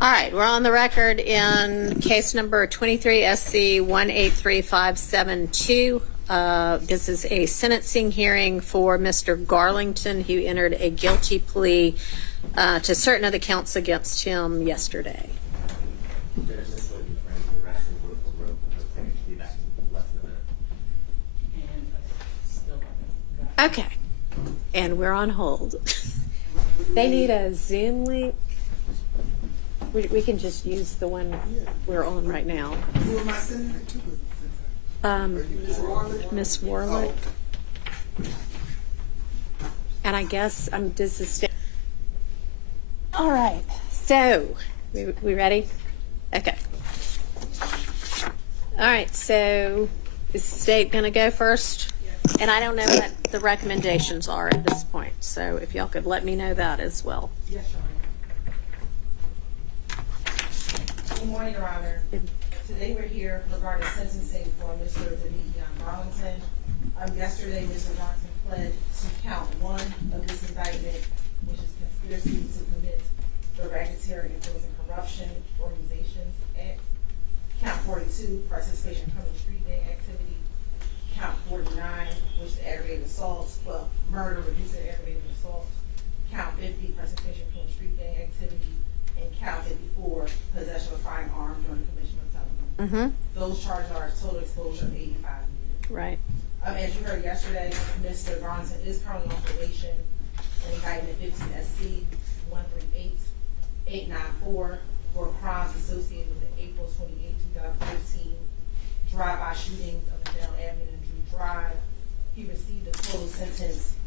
All right, we're on the record in case number 23 SC 183572. This is a sentencing hearing for Mr. Garlington, who entered a guilty plea to certain of the counts against him yesterday. Okay, and we're on hold. They need a Zoom link. We can just use the one we're on right now. Who am I sending it to? Miss Warlick. And I guess this is. All right. So, we ready? Okay. All right. So, is the state going to go first? And I don't know what the recommendations are at this point. So, if y'all could let me know that as well. Yes, Your Honor. Good morning, Your Honor. Today we're here regarding sentencing for Mr. Damekion Garlington. Yesterday, Mr. Johnson pled to count one of this indictment, which is conspiracy to commit the Racketeering and Corruption Organizations Act. Count 42, participation in criminal street gang activity. Count 49, which is aggravated assault, murder, reduced to aggravated assault. Count 50, participation in criminal street gang activity. And count 54, possession of a firearm during the commission of felony. Those charges are total exposure of 85 years. Right. As you heard yesterday, Mr. Garlington is currently on probation in indictment 15 SC 138894 for crimes associated with the April 28, 2015 drive-by shootings of Adele Avenue and Drew Drive. He received a total sentence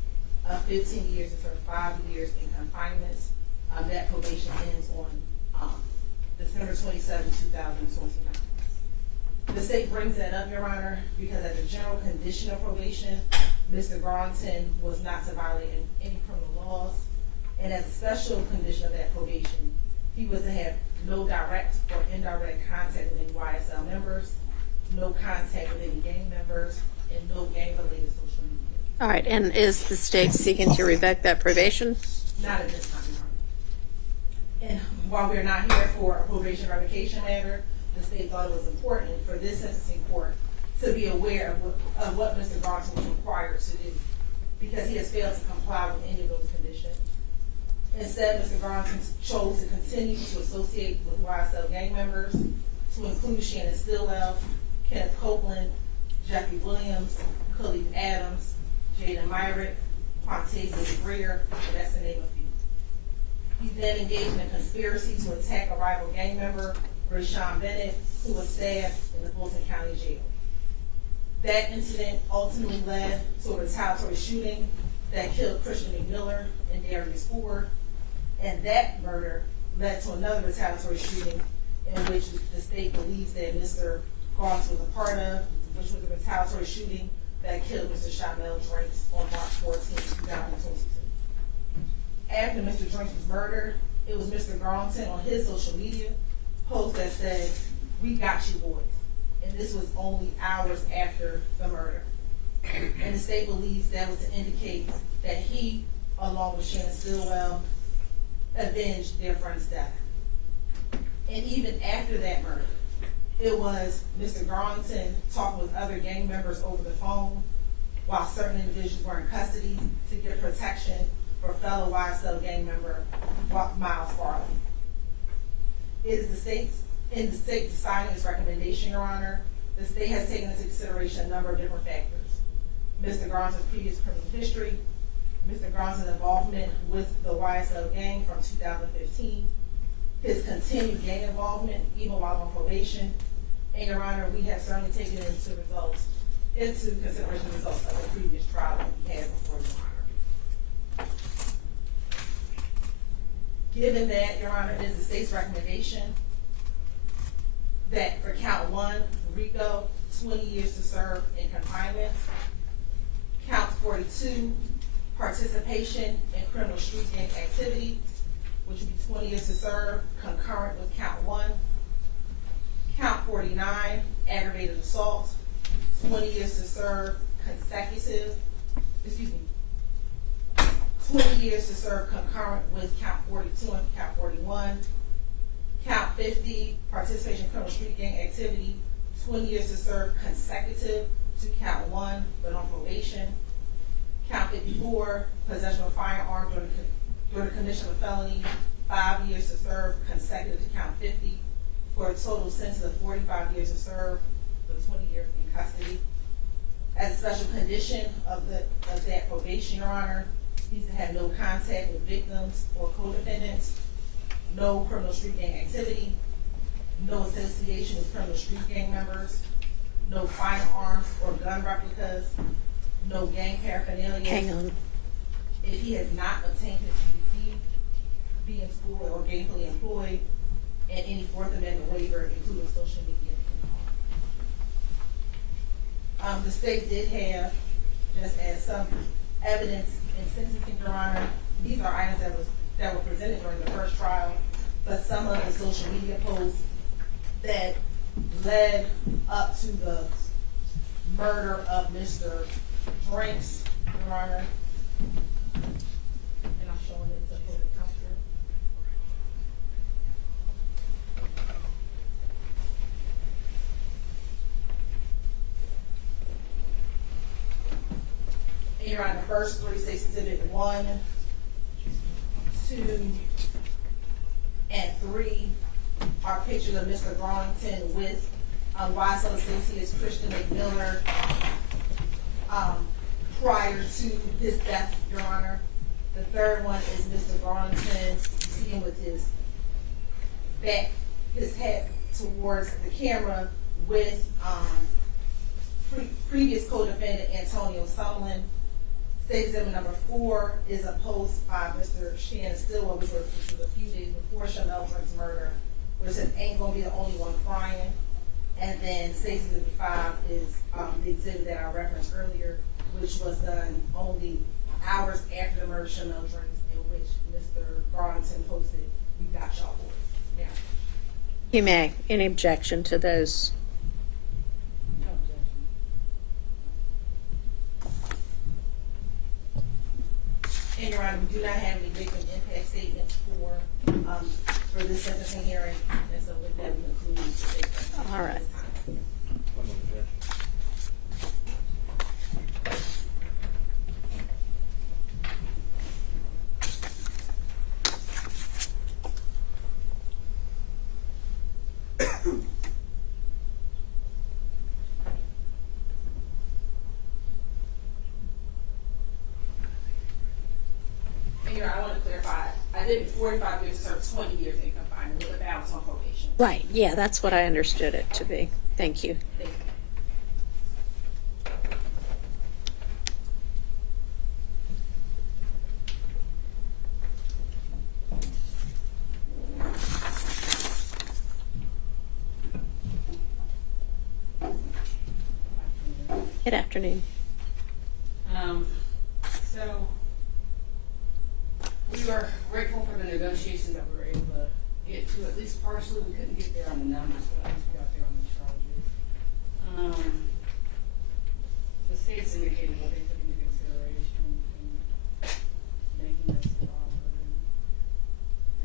of 15 years and served 5 years in confinement. That probation ends on December 27, 2029. The state brings that up, Your Honor, because as a general condition of probation, Mr. Garlington was not to violate any criminal laws. And as a special condition of that probation, he was to have no direct or indirect contact with any YSL members, no contact with any gang members, and no gang-related social media. All right, and is the state seeking to revoke that probation? Not at this time, Your Honor. And while we're not here for a probation revocation matter, the state thought it was important for this sentencing court to be aware of what Mr. Garlington was required to do, because he has failed to comply with any of those conditions. Instead, Mr. Garlington chose to continue to associate with YSL gang members, to include Shannon Stillwell, Kenneth Copeland, Jeffrey Williams, Khalid Adams, Jaden Myrick, Quantez Greer, and that's the name of few. He then engaged in a conspiracy to attack a rival gang member, Rashawn Bennett, who was stabbed in the Fulton County Jail. That incident ultimately led to a retaliatory shooting that killed Christian McMiller and Darius Ford, and that murder led to another retaliatory shooting in which the state believes that Mr. Garlington was a part of, which was a retaliatory shooting that killed Mr. Shamel Drinks on March 14, 2022. After Mr. Drinks was murdered, it was Mr. Garlington on his social media post that said, "We got you, boys." And this was only hours after the murder. And the state believes that was to indicate that he, along with Shannon Stillwell, avenged their friend's death. And even after that murder, it was Mr. Garlington talking with other gang members over the phone while certain individuals were in custody to get protection for fellow YSL gang member Miles Farley. It is the state deciding its recommendation, Your Honor. The state has taken into consideration a number of different factors. Mr. Garlington's previous criminal history, Mr. Garlington's involvement with the YSL gang from 2015, his continued gang involvement even while on probation, and Your Honor, we have certainly taken into consideration the results of the previous trial that we had before Your Honor. Given that, Your Honor, it is the state's recommendation that for count 1, RICO, 20 years to serve in confinement. Count 42, participation in criminal street gang activity, which would be 20 years to serve, concurrent with count 1. Count 49, aggravated assault, 20 years to serve, consecutive, 20 years to serve concurrent with count 42 and count 41. Count 50, participation in criminal street gang activity, 20 years to serve consecutive to count 1, but on probation. Count 54, possession of a firearm during the commission of a felony, 5 years to serve consecutive to count 50, for a total sentence of 45 years to serve, with 20 years in custody. As a special condition of that probation, Your Honor, he's to have no contact with victims or co-defendants, no criminal street gang activity, no association with criminal street gang members, no firearms or gun replicas, no gang paraphernalia. Hang on. If he has not obtained his GED, be in school or gainfully employed, and any Fourth Amendment waiver, including social media. The state did have, just as some evidence in sentencing, Your Honor, these are items that were presented during the first trial, but some of the social media posts that led up to the murder of Mr. Drinks, Your Honor. And I'm showing it to the counselor. And Your Honor, the first 3 states exhibit 1, 2, and 3 are pictures of Mr. Garlington with YSL associates Christian McMiller prior to his death, Your Honor. The third one is Mr. Garlington, you see him with his back, his head towards the camera with previous co-defendant Antonio Sumlin. State exhibit number 4 is a post by Mr. Shannon Stillwell, which was a few days before Chanel Drink's murder, which says ain't gonna be the only one crying. And then state exhibit 5 is the exhibit that I referenced earlier, which was done only hours after the murder of Chanel Drinks, in which Mr. Garlington posted, "We got y'all boys." Now, You may. Any objection to those? no objection. And Your Honor, we do not have any victim impact statements for this sentencing hearing, and so with that, we conclude the statement. All right. I want to clarify, I did 45 years to serve 20 years in confinement with a balance on probation. Right. Yeah, that's what I understood it to be. Thank you. Thank you. Good afternoon. So we were grateful for the negotiations that we were able to get to, at least partially. We couldn't get there on the numbers, but at least we got there on the charges. The states indicated what they took into consideration in making this offer, and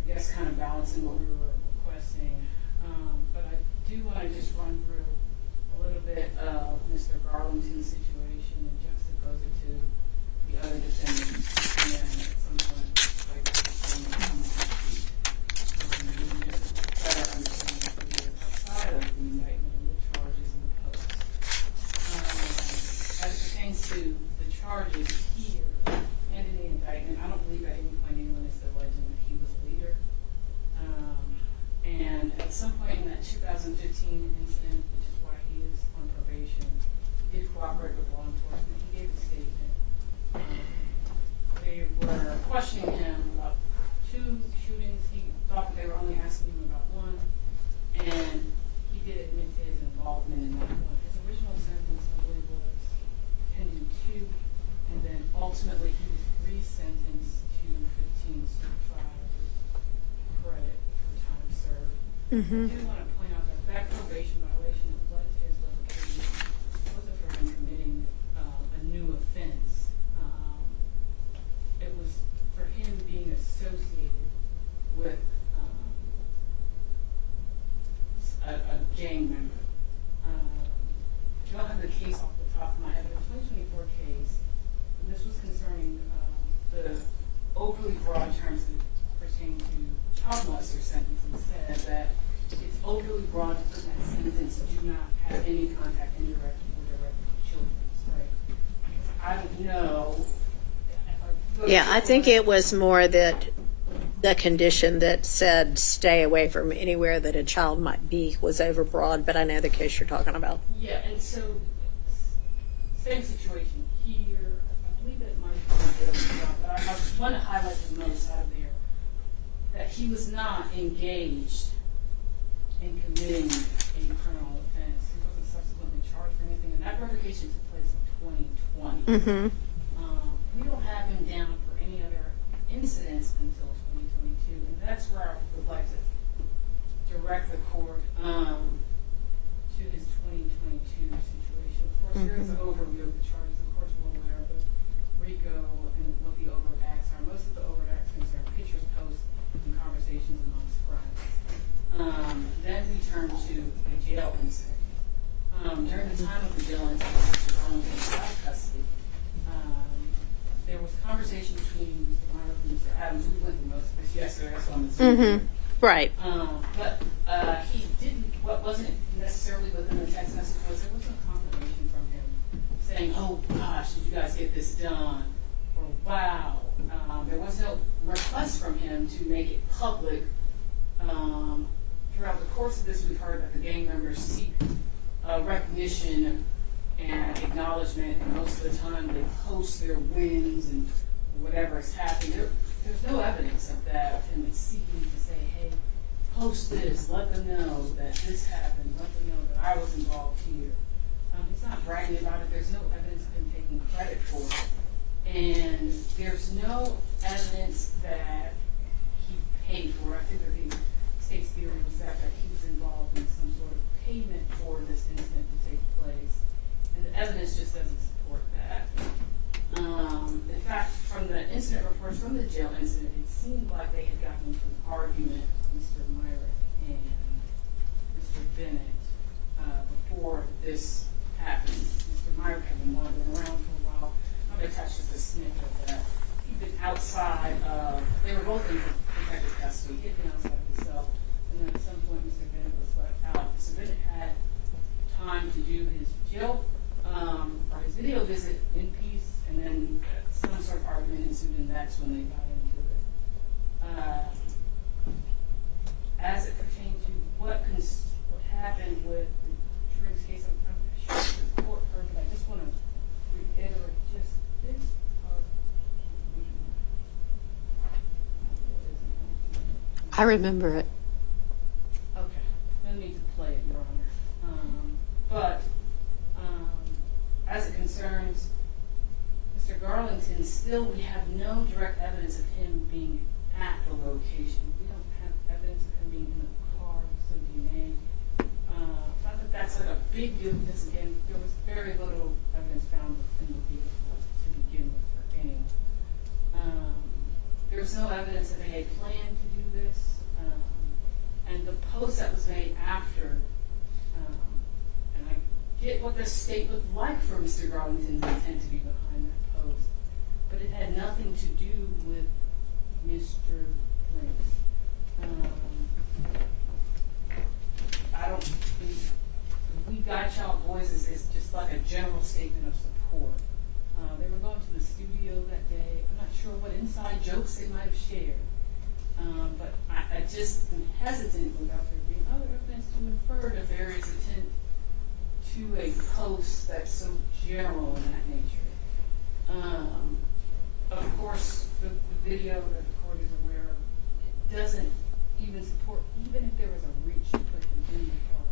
I guess kind of balancing what we were requesting. But I do want to just run through a little bit of Mr. Garlington's situation and juxtapose it to the other defendants, and at some point, like, just better understand the outside of the indictment and the charges and the posts. As it pertains to the charges here and in the indictment, I don't believe at any point anyone is alleging that he was a leader. And at some point in that 2015 incident, which is why he is on probation, he did cooperate with law enforcement. He gave a statement. They were questioning him about 2 shootings. He thought that they were only asking him about 1, and he did admit to his involvement in that one. His original sentence, I believe, was 10 to 2, and then ultimately he was resentenced to 15 certified credit for time served. I do want to point out that that probation violation that led to his revocation wasn't for him committing a new offense. It was for him being associated with Yeah, I think it was more that the condition that said stay away from anywhere that a child might be was overbroad, but I know the case you're talking about. Yeah, and so, same situation here. I believe it might be a bit of a but I want to highlight the most out of there, that he was not engaged in committing a criminal offense. He wasn't subsequently charged for anything, and that revocation took place in 2020. Mm-hmm. We don't have him down for any other incidents until 2022, and that's where I would like to direct the court to his 2022 situation. Of course, here is an overview of the charges. Of course, we're aware of the RICO and what the overt acts are. Most of the overt acts concern pictures, posts, and conversations amongst friends. Then we turn to a jail incident. During the time of the jail incident, Mr. Garlington was out of custody. There was conversation between Mr. Myers and Mr. Adams. We went through most of this yesterday, so I'm assuming. Right. But he didn't, what wasn't necessarily within the text message was there wasn't a confirmation from him saying, oh gosh, did you guys get this done? Or wow. There was no request from him to make it public. Throughout the course of this, we've heard that the gang members seek recognition and acknowledgement, and most of the time they post their wins and whatever is happening. There's no evidence of that, of him seeking to say, hey, post this, let them know that this happened, let them know that I was involved here. He's not bragging about it. There's no evidence of him taking credit for it. And there's no evidence that he paid for it. I think that the state's theory was that he was involved in some sort of payment for this incident to take place. And the evidence just doesn't support that. In fact, from the incident reports from the jail incident, it seemed like they had gotten into an argument, Mr. Myrick and Mr. Bennett, before this happened. Mr. Myrick had been wandering around for a while. I'm going to touch just a snippet of that. He'd been outside of, they were both in protective custody. He'd been outside of the cell. And then at some point, Mr. Bennett was let out. Mr. Bennett had time to do his jail, or his video visit in peace, and then some sort of argument ensued, and that's when they got into it. As it pertains to what happened with the Driggs case, I'm sure the court heard, but I just want to reiterate just this part. I remember it. Okay, no need to play it, Your Honor. But as it concerns Mr. Garlington, still we have no direct evidence of him being at the location. We don't have evidence of him being in the car, so DNA. Not that that's like a big deal, because again, there was very little evidence found in the vehicle to begin with for anyone. There was no evidence that they had planned to do this. And the post that was made after, and I get what the state looked like for Mr. Garlington's intent to be behind that post, but it had nothing to do with Mr. Driggs. I don't think We Got Y'all Boys is just like a general statement of support. They were going to the studio that day. I'm not sure what inside jokes they might have shared. But I just am hesitant without there being other evidence to infer nefarious intent to a post that's so general in that nature. Of course, the video that the court is aware of, it doesn't even support, even if there was a reach to put him in the car,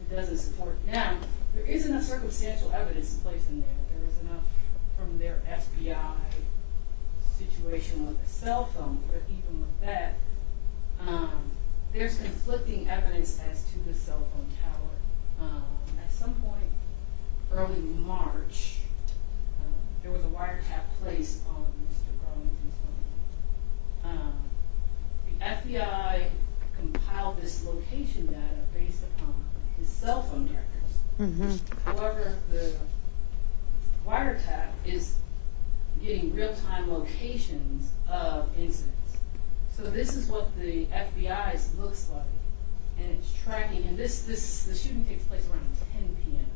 it doesn't support. Now, there is enough circumstantial evidence in place in there. There is enough from their FBI situation with the cell phone, but even with that, there's conflicting evidence as to the cell phone tower. At some point, early March, there was a wiretap placed on Mr. Garlington's phone. The FBI compiled this location data based upon his cell phone records. Mm-hmm. However, the wiretap is getting real-time locations of incidents. So this is what the FBI's looks like, and it's tracking. And the shooting takes place around 10 p.m.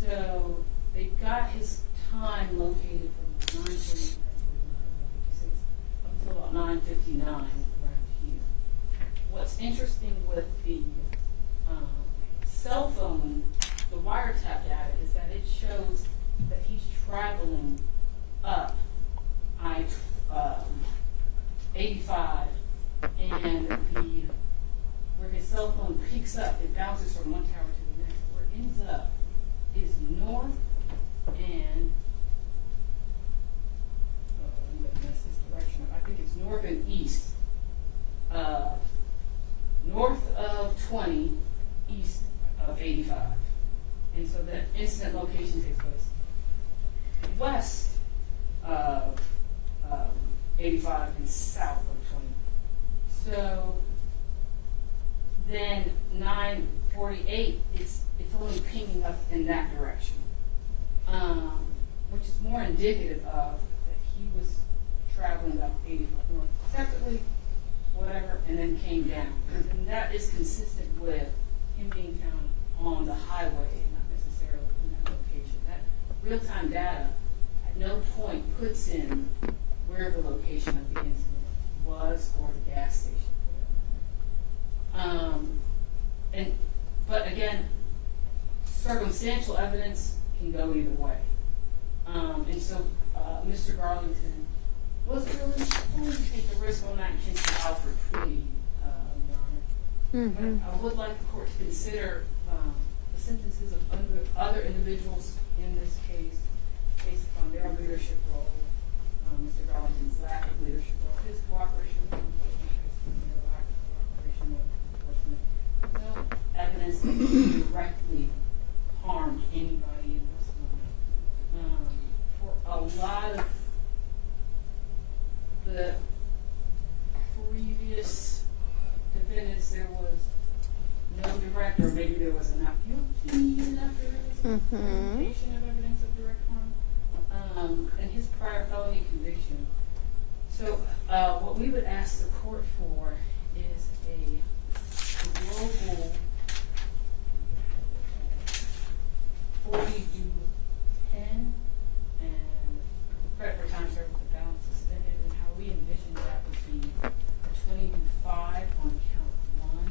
So they got his time located from 9:30 to 59 around here. What's interesting with the cell phone, the wiretap data, is that it shows that he's traveling up I-85, and where his cell phone picks up, it bounces from one tower to the next. Where it ends up is north and I'm gonna mess this direction up. I think it's north and east. North of 20, east of 85. And so that incident location takes place west of 85 and south of 20. So then 948, it's only pinging up in that direction, which is more indicative of that he was traveling up 85 north separately, whatever, and then came down. And that is consistent with him being found on the highway and not necessarily in that location. That real-time data at no point puts in where the location of the incident was or the gas station. But again, circumstantial evidence can go either way. And so Mr. Garlington was really willing to take the risk on that case of Alfred plea, Your Honor. But I would like the court to consider the sentences of other individuals in this case based upon their leadership role, Mr. Garlington's lack of leadership role, his cooperation with law enforcement, their lack of cooperation with law enforcement. No evidence that he directly harmed anybody in this moment. For a lot of the previous defendants, there was no direct, or maybe there was not guilty enough presentation of evidence of direct harm, and his prior felony conviction. So what we would ask the court for is a global 40-10 and credit for time served with the balance suspended, and how we envision that would be a 20-5 on count 1,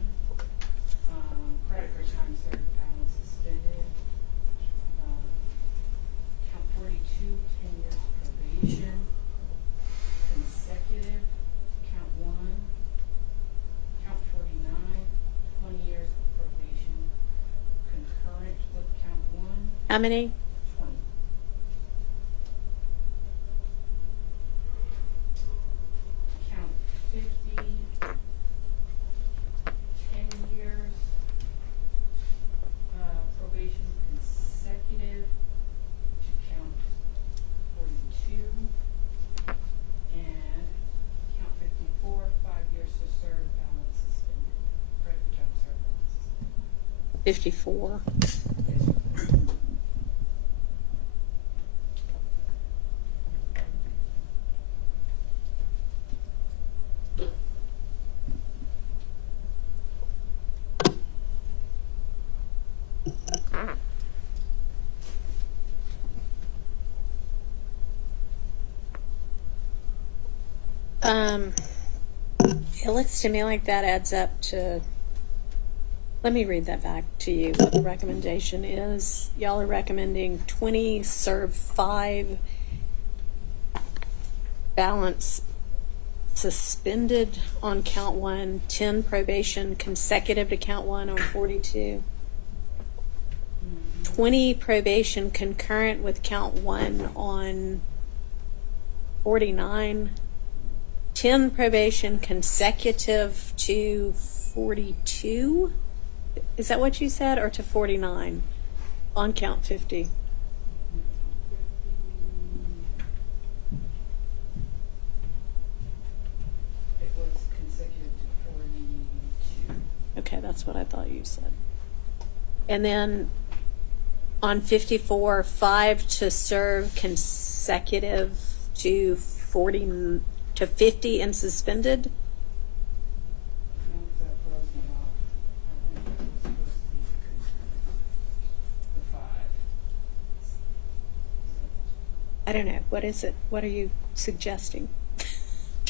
credit for time served, balance suspended, count 42, 10 years probation, consecutive, count 1, count 49, 20 years probation, concurrent with count 1. How many? 20. Count 50, 10 years, probation consecutive to count 42, and count 54, 5 years to serve, balance suspended, credit for time served, balance suspended. 54. Yes, sir. It looks to me like that adds up to, let me read that back to you, what the recommendation is. Y'all are recommending 20, serve 5, balance suspended on count 1, 10 probation consecutive to count 1 on 42. 20 probation concurrent with count 1 on 49. 10 probation consecutive to 42. Is that what you said, or to 49 on count 50? It was consecutive to 42. Okay, that's what I thought you said. And then on 54, 5 to serve consecutive to 40 to 50 and suspended. No, that throws me off. I think it was supposed to be the 5. I don't know. What is it? What are you suggesting?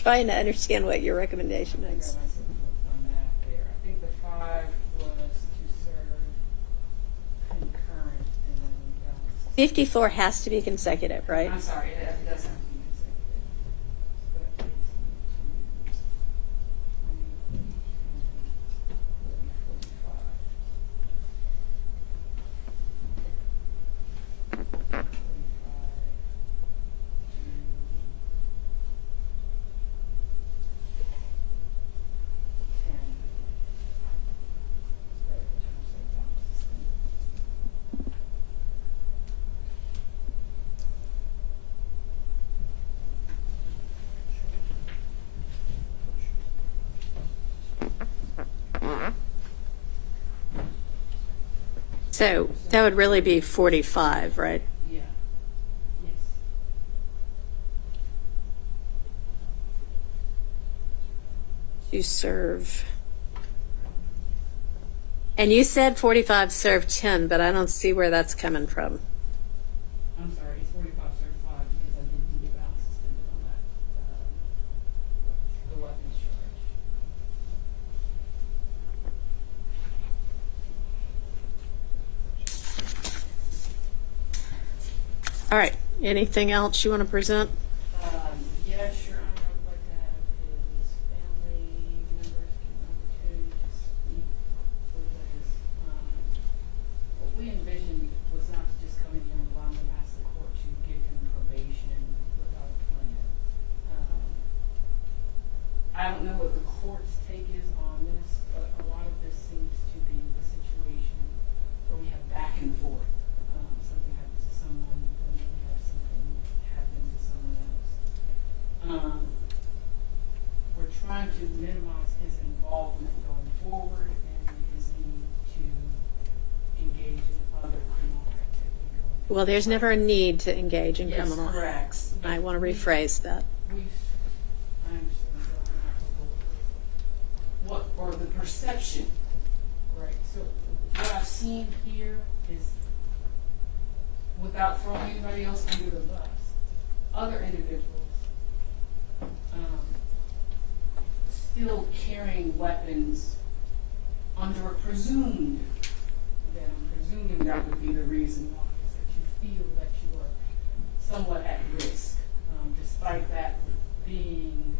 trying to understand what your recommendation I got is. myself hooked on that there. I think the 5 was to serve concurrent and then 54 has to be consecutive, right? I'm sorry, it does have to be consecutive. So that takes me to 20, 45. So that would really be 45, right? Yeah. Yes. To serve. And you said 45 serve 10, but I don't see where that's coming from. I'm sorry, it's 45 serve 5 because I did need a balance suspended on that, the weapons charge. All right, anything else you want to present? Yeah, sure. I would like to have his family members get an opportunity to speak because what we envisioned was not to just come in here and blindly ask the court to give him probation without a plan. I don't know what the court's take is on this, but a lot of this seems to be the situation where we have back and forth. Something happens to someone, then we have something happen to someone else. We're trying to minimize his involvement going forward and his need to engage in other criminal activity going forward. Well, there's never a need to engage in Yes, criminal. correct. I want to rephrase that. I understand, Bill, I'm not gonna go with what, or the perception, right? So what I've seen here is, without throwing anybody else under the bus, other individuals still carrying weapons under a presumed, that I'm presuming that would be the reason why, is that you feel that you are somewhat at risk, despite that being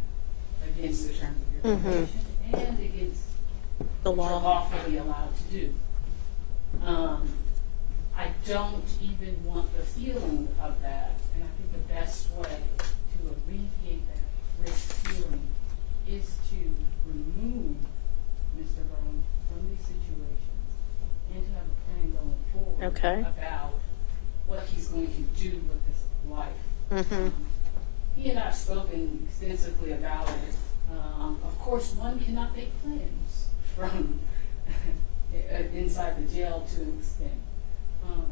against the terms of your probation and against The what you're law. lawfully allowed to do. I don't even want the feeling of that, and I think the best way to alleviate that risk feeling is to remove Mr. Brown from these situations and to have a plan going forward Okay. about what he's going to do with his life. Mhm. He and I have spoken extensively about it. Of course, one cannot make plans from inside the jail to an extent.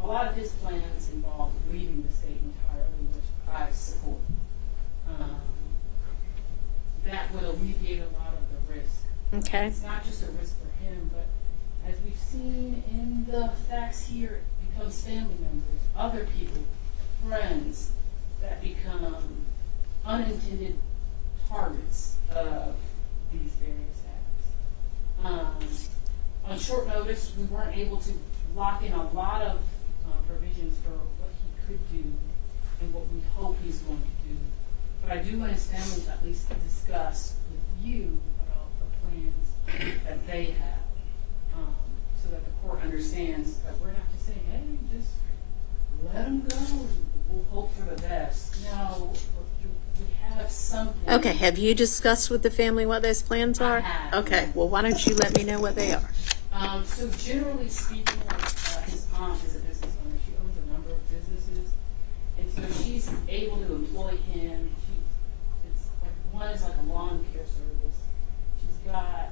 A lot of his plans involve leaving the state entirely, which I support. That would alleviate a lot of the risk. Okay. It's not just a risk for him, but as we've seen in the facts here, it becomes family members, other people, friends that become unintended targets of these various acts. On short notice, we weren't able to lock in a lot of provisions for what he could do and what we hope he's going to do. But I do want his family to at least discuss with you about the plans that they have, so that the court understands that we're not just saying, hey, just let him go, we'll hope for the best. No, we have something. Okay, have you discussed with the family what those plans are? I have. Okay, well, why don't you let me know what they are? So generally speaking, his aunt is a business owner. She owns a number of businesses, and so she's able to employ him. It's like one is like a lawn care service. She's got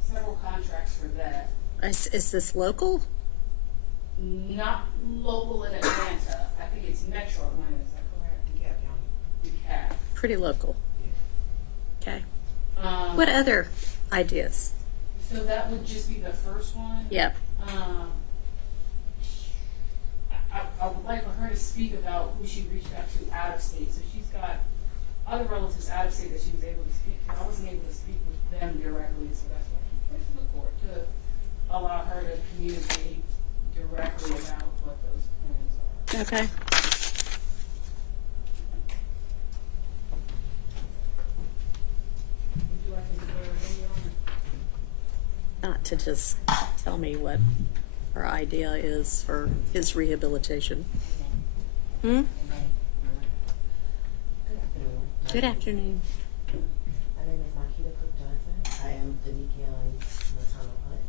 several contracts for that. Is this local? Not local in Atlanta. I think it's Metro Atlanta. Is that correct? DeKalb. Pretty local. Okay. What other ideas? So that would just be the first one. Yep. I would like for her to speak about who she reached out to out of state. So she's got other relatives out of state that she was able to speak to. I wasn't able to speak with them directly, so that's why she went to the court to allow her to communicate directly about what those plans are. Okay. Would you like me to go over Not to just tell me what her idea is for his rehabilitation. Hmm? Good afternoon. My name is Marquita Cook Johnson. I am Damekion's maternal aunt.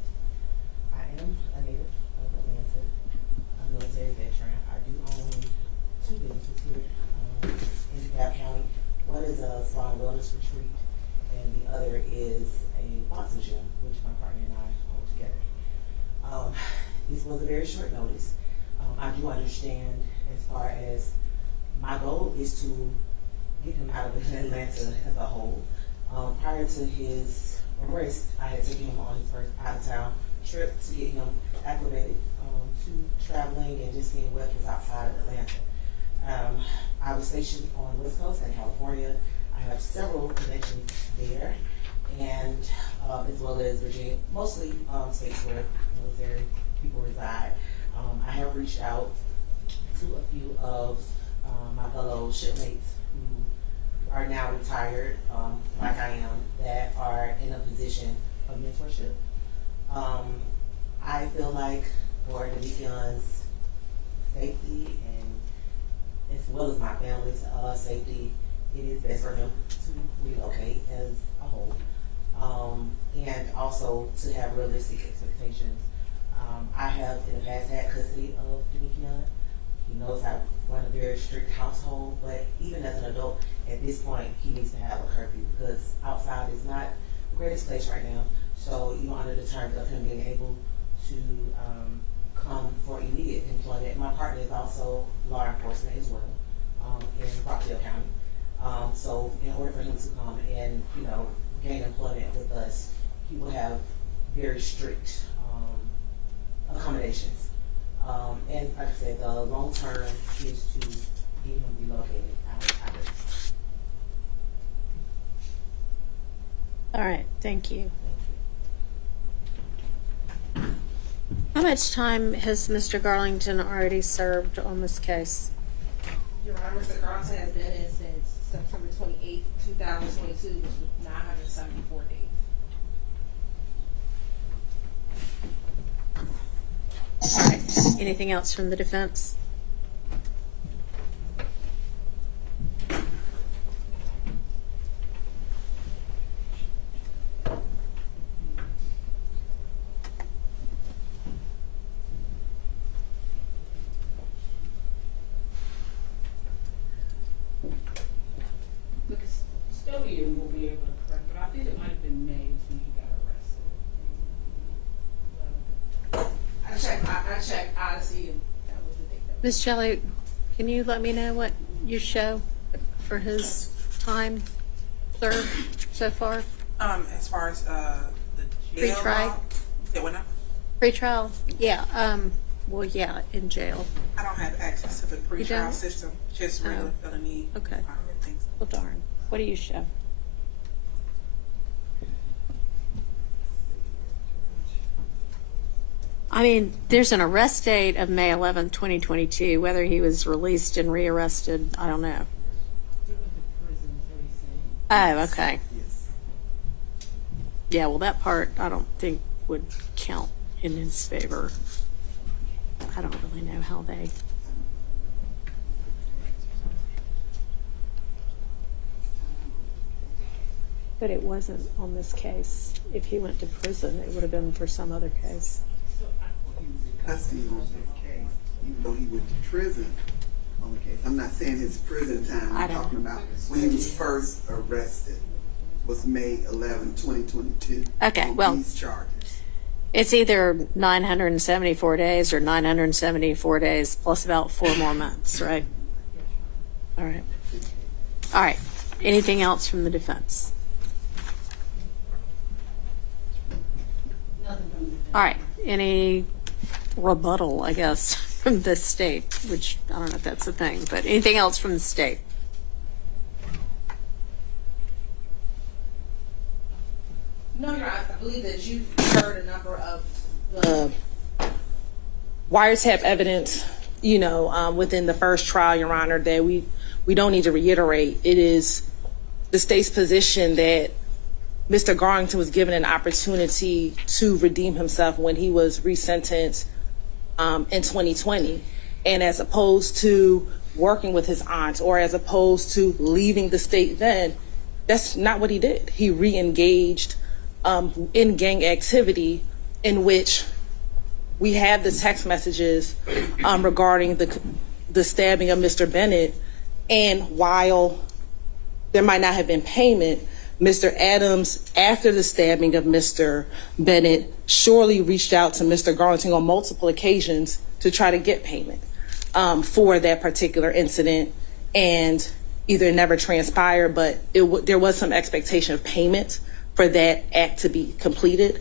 I am a native of Atlanta, a military veteran. I do own 2 businesses here in DeKalb County. One is a spa and wellness retreat, and the other is a boxing gym, which my partner and I own together. This was a very short notice. I do understand as far as my goal is to get him out of Atlanta as a whole. Prior to his arrest, I had taken him on his first out-of-town trip to get him acclimated to traveling and just seeing what was outside of Atlanta. I was stationed on the West Coast in California. I have several connections there, and as well as Virginia, mostly states where military people reside. I have reached out to a few of my fellow shipmates who are now retired, like I am, that are in a position of mentorship. I feel like for Damekion's safety and as well as my family's safety, it is best for him to relocate as a whole, and also to have realistic expectations. I have in the past had custody of Damekion. He knows I run a very strict household, but even as an adult, at this point, he needs to have a curfew because outside is not the greatest place right now. So, under the terms of him being able to come for immediate employment. My partner is also law enforcement as well in Rockdale County. So, in order for him to come and gain employment with us, he will have very strict accommodations. And like I said, the long term is to get him relocated out of it. All right, thank you. How much time has Mr. Garlington already served on this case? Your Honor, Mr. Garlington has been in since September 28th, 2022, which was 974 days. All right, anything else from the defense? The custodian will be able to correct, but I think it might have been May when he got arrested. I checked Odyssey, and that was the date. Ms. Shelley, can you let me know what you show for his time served so far? As far as the jail Pre-trial? law, you said what now? Pre-trial? Yeah, well, yeah, in jail. I don't have access to the pre-trial don't? system, just regular Oh. felony. Okay. Things. Well, darn. What do you show? I mean, there's an arrest date of May 11th, 2022. Whether he was released and rearrested, I don't know. He went to prison, is what he's saying. Oh, okay. Yes. Yeah, well, that part I don't think would count in his favor. I don't really know how they. But it wasn't on this case. If he went to prison, it would have been for some other case. So He was in custody on this case, even though he went to prison on the case. I'm not saying his prison time, I I'm don't- talking about when he was first arrested was May 11, 2022. Okay, on well- these charges. It's either 974 days or 974 days plus about 4 more months, right? All right. All right. Anything else from the defense? nothing from the defense. All right. Any rebuttal, I guess, from the state, which I don't know if that's a thing, but anything else from the state? No, Your Honor, I believe that you've heard a number of the wiretap evidence, within the first trial, Your Honor, that we don't need to reiterate. It is the state's position that Mr. Garlington was given an opportunity to redeem himself when he was resentenced in 2020. And as opposed to working with his aunt or as opposed to leaving the state then, that's not what he did. He re-engaged in gang activity in which we have the text messages regarding the stabbing of Mr. Bennett. And while there might not have been payment, Mr. Adams, after the stabbing of Mr. Bennett, surely reached out to Mr. Garlington on multiple occasions to try to get payment for that particular incident, and either never transpired, but there was some expectation of payment for that act to be completed.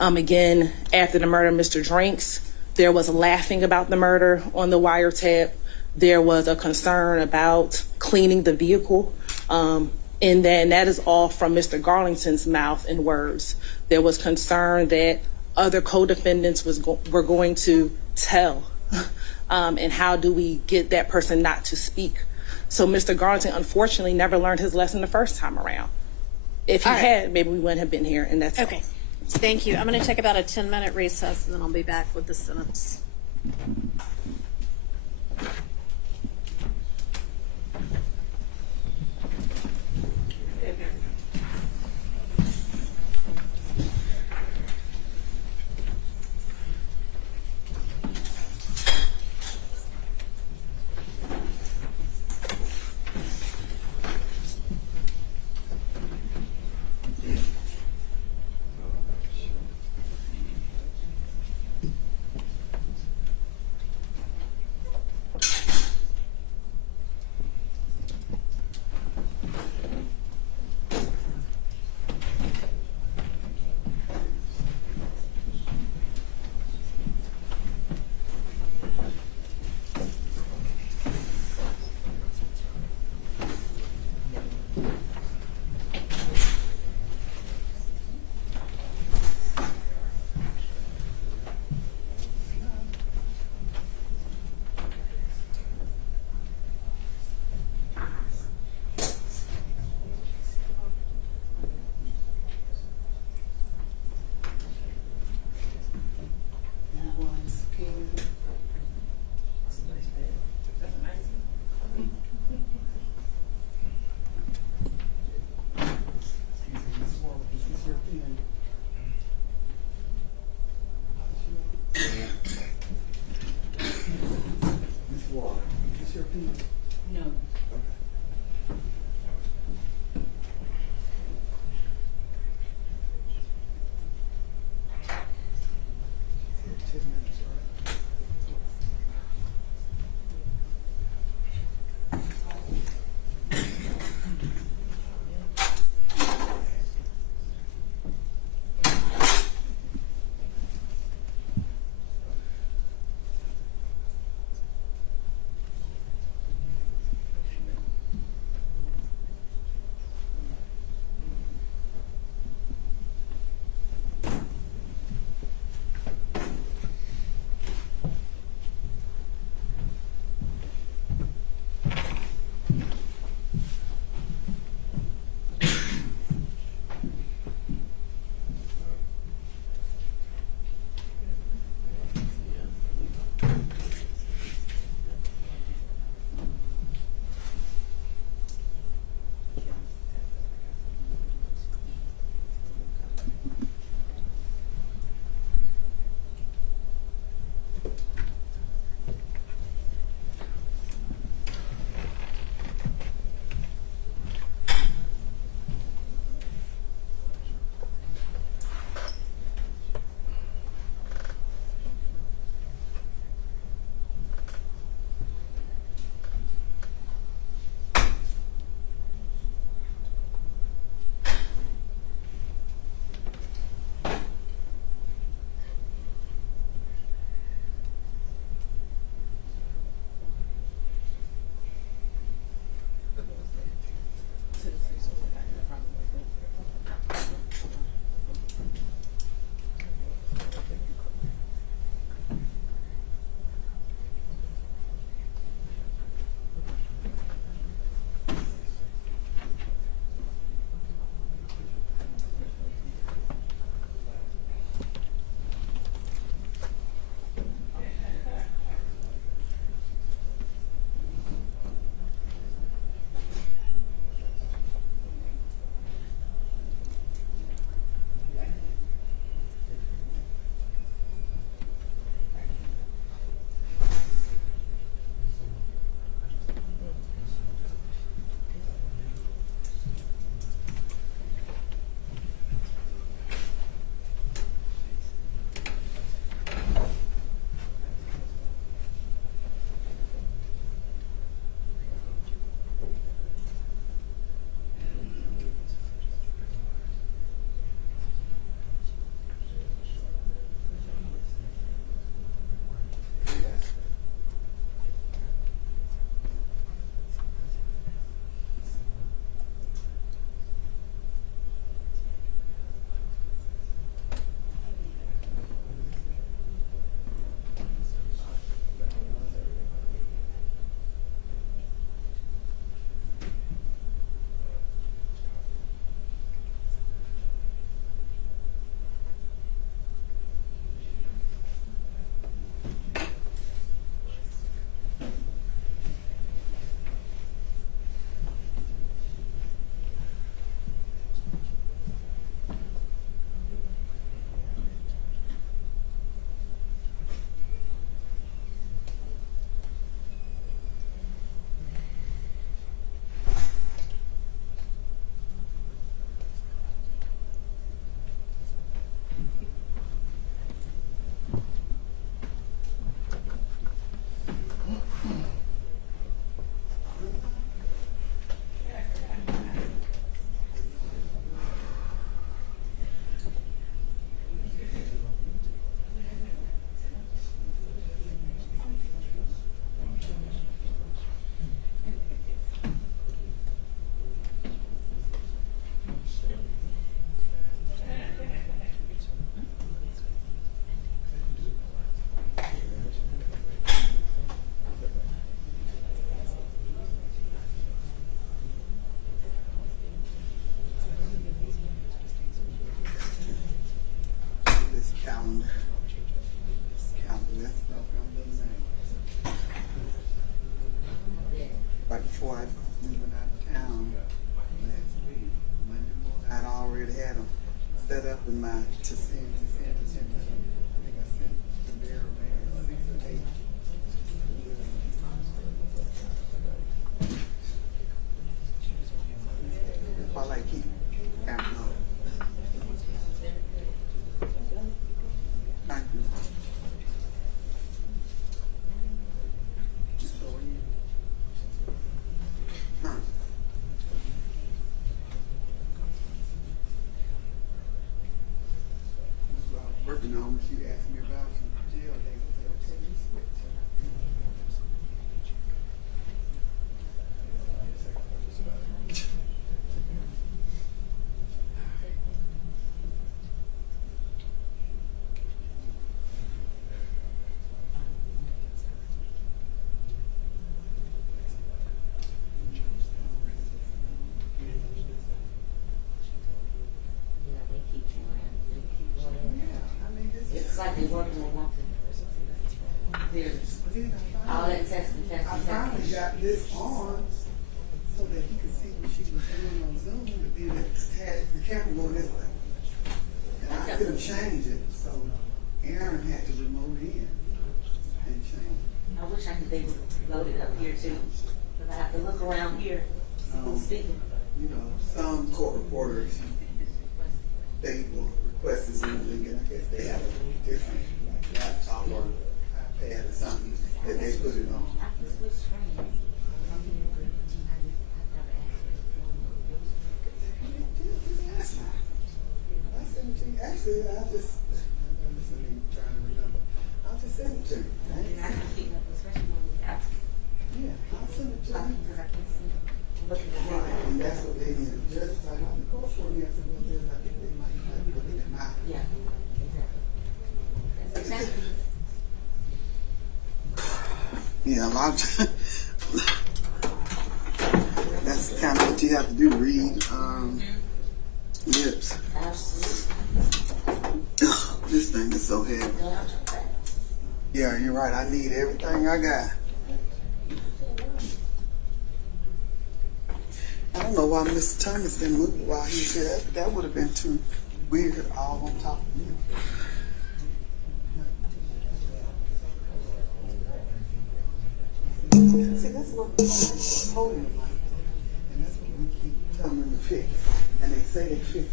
Again, after the murder of Mr. Drinks, there was laughing about the murder on the wiretap. There was a concern about cleaning the vehicle, and that is all from Mr. Garlington's mouth and words. There was concern that other co-defendants were going to tell, and how do we get that person not to speak? So Mr. Garlington, unfortunately, never learned his lesson the first time around. If he had, maybe we wouldn't have been here, and that's Okay. all. Thank you. I'm going to take about a 10-minute recess, and then I'll be back with the sentence. No. before we went out of town last week. Monday morning, I'd already had them set up in my to send. I think I sent the bearer maybe 6 or 8. While I keep counting on. Thank you. Huh. That's what I was working on when she asked me about some jail days. I said, okay, you switch. Yeah, they keep trying. They keep going. Yeah, I mean, It's like they working on nothing. All that testing. I finally got this on so that he could see what she was doing on Zoom, but then it had the camera going this way. And I couldn't change it, so Aaron had to remote in and change it. I wish they would load it up here too, because I have to look around here. Who's speaking? You know, some court reporters, they will request a Zoom link, and I guess they have a different like laptop or iPad or something that they put it on. I can switch screens. I sent it to you. Actually, I'm trying to remember. I'll just send it to you. I can keep up, especially when we have. Yeah, I'll send it to you. Because I can't see. Looking at Right, it. and that's what they did. The judge was like, I'm the court for me. I said, well, Judge, I think they might be looking at mine. Yeah, exactly. That's exactly. Yeah, a lot of that's kind of what you have to do, read lips. Absolutely. This thing is so heavy. Yeah, you're right. I need everything I got. I don't know why Mr. Thomas didn't move while he was here. That would have been too weird all on top of me. See, that's what we're holding it like. And that's what we keep telling them to fix. And they say they fix it.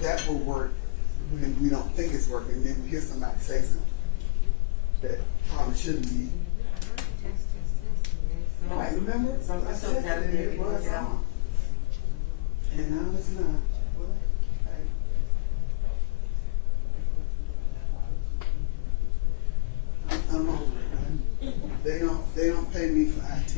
That will work when we don't think it's working. Then we hear somebody say something that probably shouldn't be. Right, remember? I said that it was on. And now it's not. Well, hey. I'm over it. They don't pay me for IT.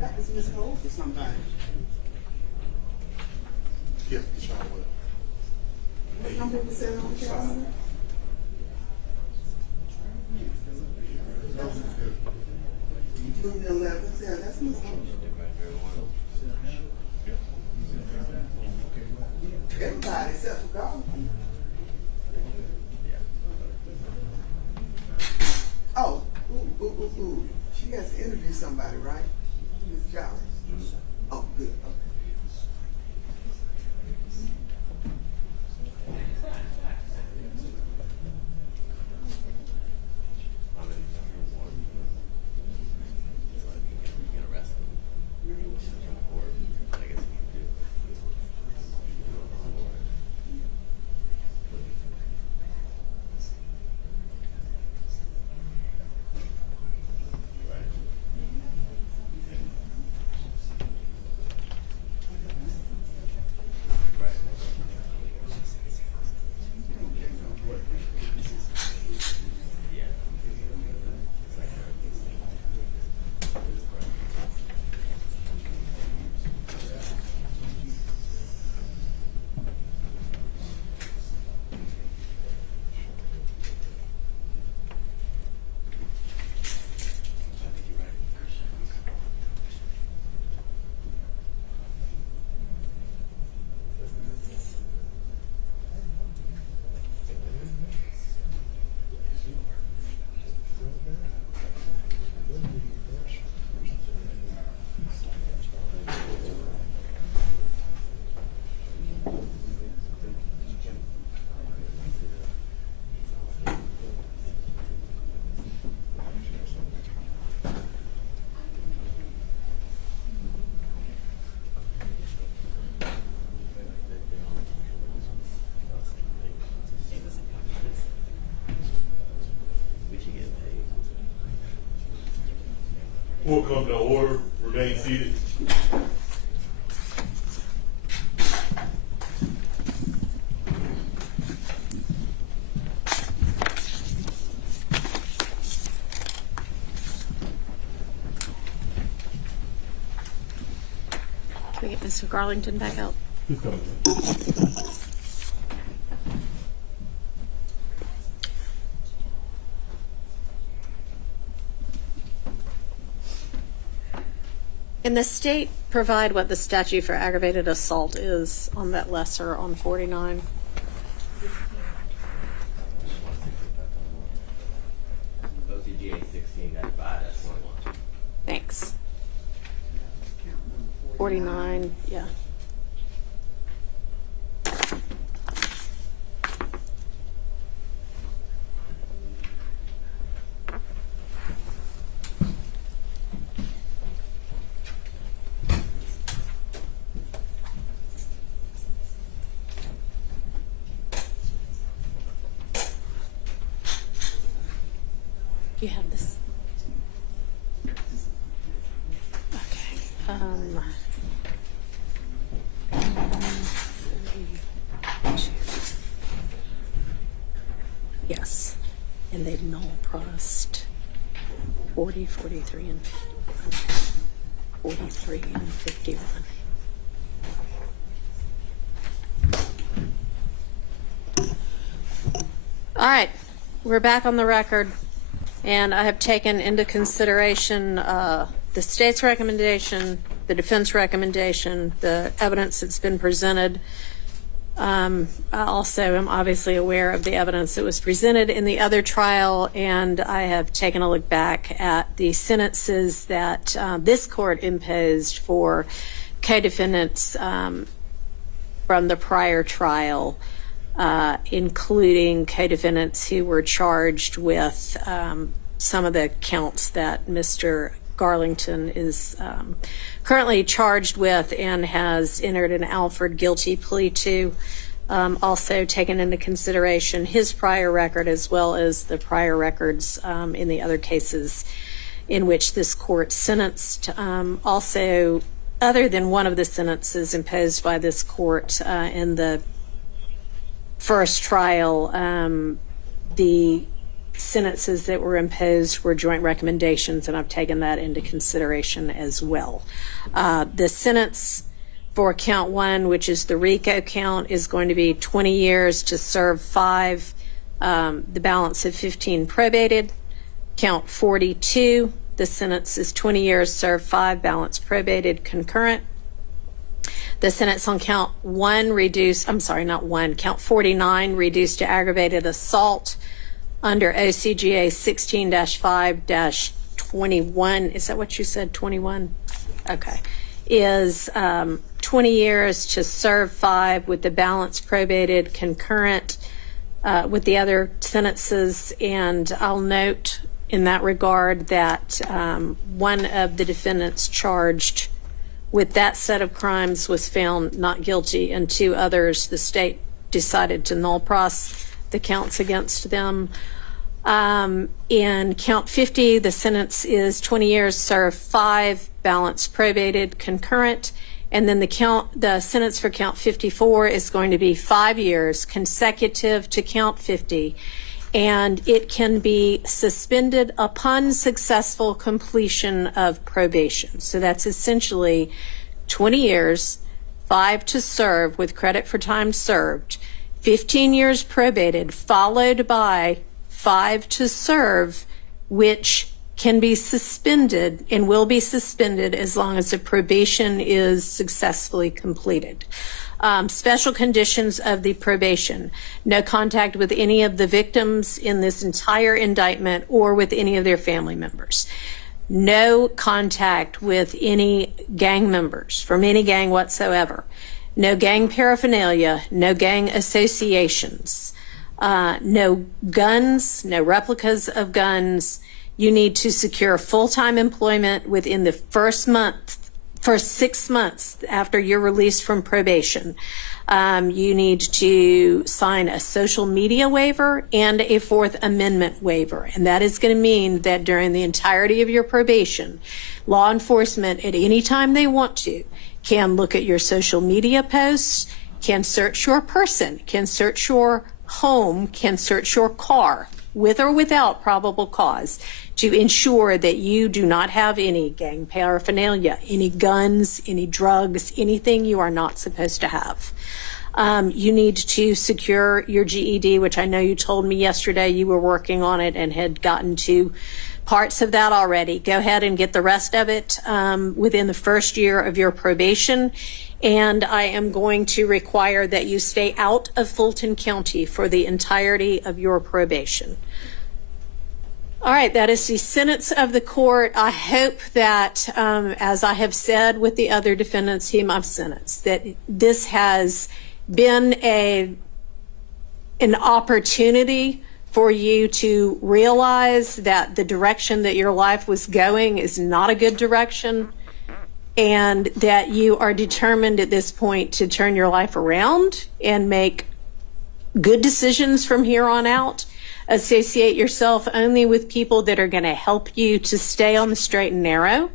That was Miss Cole for somebody. Yeah, Sean will. What number was that on the calendar? June the 11th. Yeah, that's Miss Cole. Everybody except for Garlington. Oh, ooh. She has to interview somebody, right? Miss Jolly. Oh, good. Okay. Court come to order, remain seated. Can we get Mr. Garlington back out? Who's coming? Can the state provide what the statute for aggravated assault is on that lesser on 49? OCGA 16-5, that's 21. Thanks. Count number 49, yeah. You have this. Okay. Yes, and they've null prossed 40, 43, and 51. 43 and 51. All right, we're back on the record, and I have taken into consideration the state's recommendation, the defense recommendation, the evidence that's been presented. I also am obviously aware of the evidence that was presented in the other trial, and I have taken a look back at the sentences that this court imposed for co-defendants from the prior trial, including co-defendants who were charged with some of the counts that Mr. Garlington is currently charged with and has entered an Alford guilty plea to. Also taken into consideration his prior record as well as the prior records in the other cases in which this court sentenced. Also, other than one of the sentences imposed by this court in the first trial, the sentences that were imposed were joint recommendations, and I've taken that into consideration as well. The sentence for count 1, which is the RICO count, is going to be 20 years to serve 5, the balance of 15 probated. Count 42, the sentence is 20 years, serve 5, balance probated, concurrent. The sentence on count 1 reduced, I'm sorry, not 1, count 49 reduced to aggravated assault under OCGA 16-5-21. Is that what you said, 21? Okay. Is 20 years to serve 5 with the balance probated, concurrent with the other sentences. And I'll note in that regard that one of the defendants charged with that set of crimes was found not guilty, and 2 others, the state decided to null pros the counts against them. In count 50, the sentence is 20 years, serve 5, balance probated, concurrent. And then the sentence for count 54 is going to be 5 years consecutive to count 50. And it can be suspended upon successful completion of probation. So that's essentially 20 years, 5 to serve with credit for time served, 15 years probated, followed by 5 to serve, which can be suspended and will be suspended as long as the probation is successfully completed. Special conditions of the probation: no contact with any of the victims in this entire indictment or with any of their family members. No contact with any gang members from any gang whatsoever. No gang paraphernalia, no gang associations, no guns, no replicas of guns. You need to secure full-time employment within the first 6 months after you're released from probation. You need to sign a social media waiver and a Fourth Amendment waiver. And that is going to mean that during the entirety of your probation, law enforcement at any time they want to can look at your social media posts, can search your person, can search your home, can search your car with or without probable cause to ensure that you do not have any gang paraphernalia, any guns, any drugs, anything you are not supposed to have. You need to secure your GED, which I know you told me yesterday you were working on it and had gotten to parts of that already. Go ahead and get the rest of it within the first year of your probation. And I am going to require that you stay out of Fulton County for the entirety of your probation. All right, that is the sentence of the court. I hope that, as I have said with the other defendants whom I've sentenced, that this has been an opportunity for you to realize that the direction that your life was going is not a good direction, and that you are determined at this point to turn your life around and make good decisions from here on out. Associate yourself only with people that are going to help you to stay on the straight and narrow.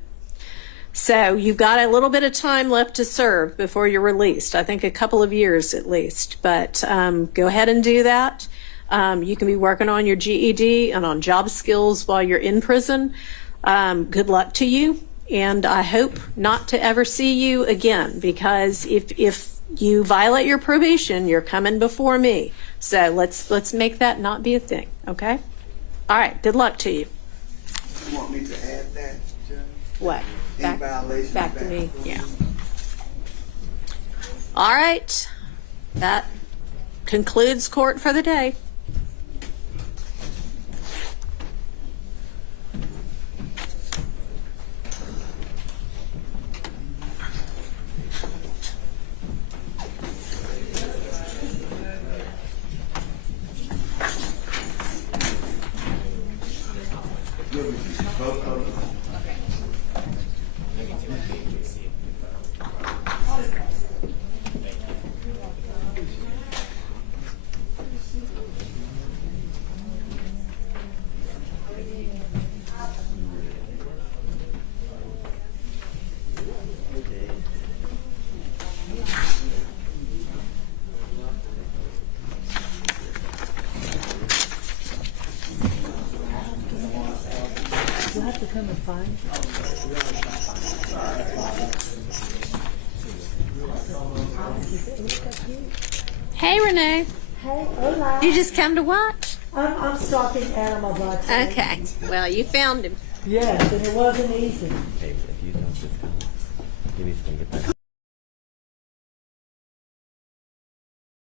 So you've got a little bit of time left to serve before you're released. I think a couple of years at least, but go ahead and do that. You can be working on your GED and on job skills while you're in prison. Good luck to you. And I hope not to ever see you again, because if you violate your probation, you're coming before me. So let's make that not be a thing, okay? All right, good luck to you. You want me to add that, Judge? What? Any violations Back to me, for yeah. you? All right, that concludes court for the day. You have to come and find Hey, Renee. Hey, hola. You just come to watch? I'm stalking animals, actually. Okay. Well, you found him. Yes, and it wasn't easy. Hey, if you don't just come, you need to get back.